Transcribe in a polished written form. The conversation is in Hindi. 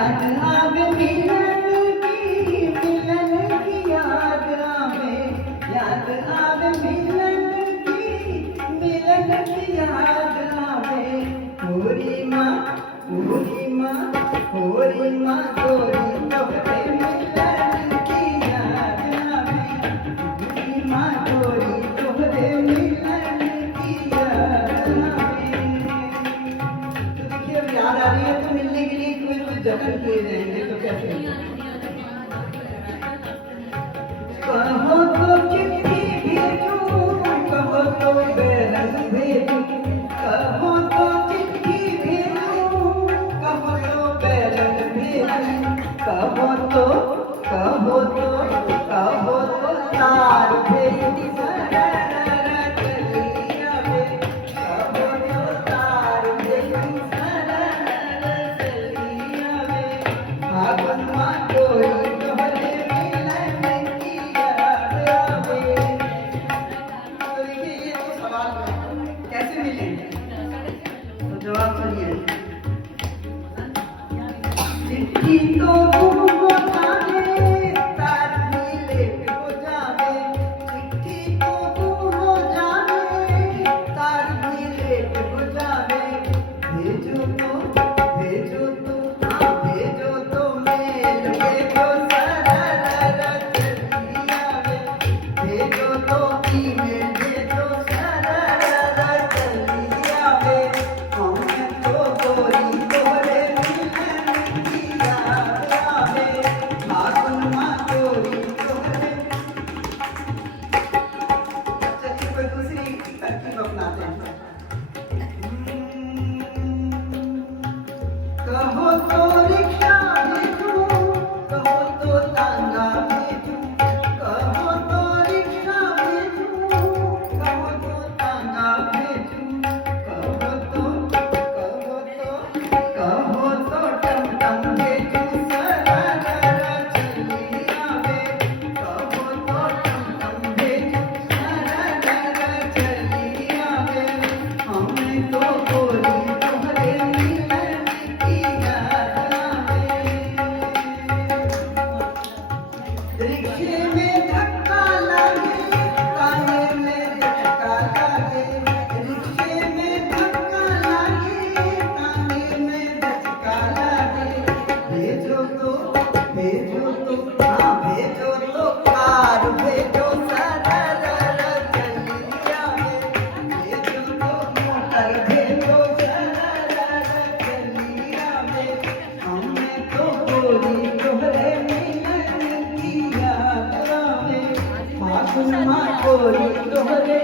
याद आवे मिलन की याद आवे, याद आवे मिलन की याद आवे। होरी माँ होरी माँ होरी माँ गोरी तोहरे मिलन की याद आवे। होरी माँ गोरी तोहरे मिलन की याद आवे। तो देखिए अब याद आ रही है तो मिलने के लिए कोई कुछ जतन किए जाएंगे तो कैसे? कहो तो चिट्ठी भेजूं, कहो तो बैरन भेजूं, कहो तो चिट्ठी भेजूं, कहो तो बैरन भेजूं, कहो तो तार भेजूं सरर चलिया वे, कहो तो तार भेजूं सरर चलिया वे। फागुन माँ गोरी तोहरे मिलन की याद आवे। तो देखिए ये तो सवाल है, कैसे मिलेंगे? तो जवाब सुनिए। चिट्ठी तो तुमको जाने, तार भी लेट हो जावे। चिट्ठी तो तुमको जाने, तार भी लेट हो जावे। भेजो तो हाँ भेजो तो मेल भेजो सरर चलिया वे। भेजो तो ईमेल भेजो सरर चलिया वे। हमें तो गोरी तोहरे मिलन की याद आवे। फागुन माँ गोरी तोहरे। चलिए कोई दूसरी तरकीब अपनाते हैं। कहो तो रिक्शा भेजूं, कहो तो तांगा भेजूं, कहो तो रिक्शा भेजूं, कहो तो तांगा भेजूं, कहो तो टमटम भेजूं सरर चलिया वे। कहो तो टमटम भेजूं सरर चलिया वे। हमें तो गोरी तोहरे मिलन की याद आवे। रिक्शे में धक्का लागे, काने में झटका लागे। रिक्शे में धक्का लागे, काने में झटका लागे। भेजो तो हाँ भेजो तो कार भेजो सरर चलिया वे। भेजो तो मोटर भेजो सरर चलिया वे। हमें तो गोरी तोहरे मिलन की याद आवे। फागुन माँ गोरी तोहरे